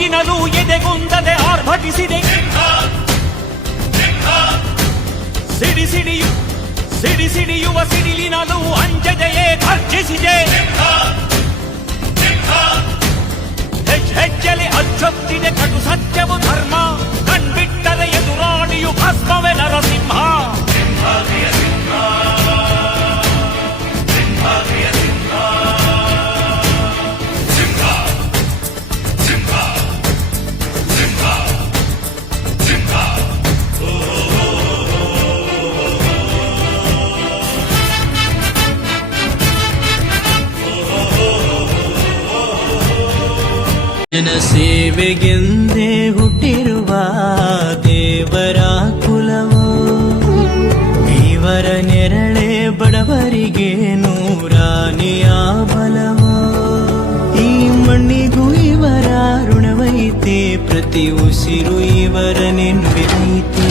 ಸೊಕ್ಕಿನಲು ಎದೆಗುಂದದೆ ಆರ್ಭಟಿಸಿದೆ. ಸಿಡಿಯುವ ಸಿಡಿಲಿನಲು ಅಂಜದೆಯೇ ಘರ್ಜಿಸಿದೆ. ಹೆಜ್ಜೆಲೆ ಅಚ್ಚೊತ್ತಿದೆ ಕಟು ಸತ್ಯವು ಧರ್ಮ, ಕಣ್ಬಿಟ್ಟರೆ ಎದುರಾಳಿಯು ಭಸ್ಮವೇ ನರಸಿಂಹ. ಜನ ಸೇವೆಗೆಂದೇ ಹುಟ್ಟಿರುವ ದೇವರ ಕುಲವೋ, ಇವರ ನೆರಳೆ ಬಡವರಿಗೆ ನೂರಾನೆಯ ಬಲವೋ. ಈ ಮಣ್ಣಿಗೂ ಇವರ ಋಣವೈತೆ, ಪ್ರತಿ ಉಸಿರು ಇವರ ನೆನಪಿನೈತೆ.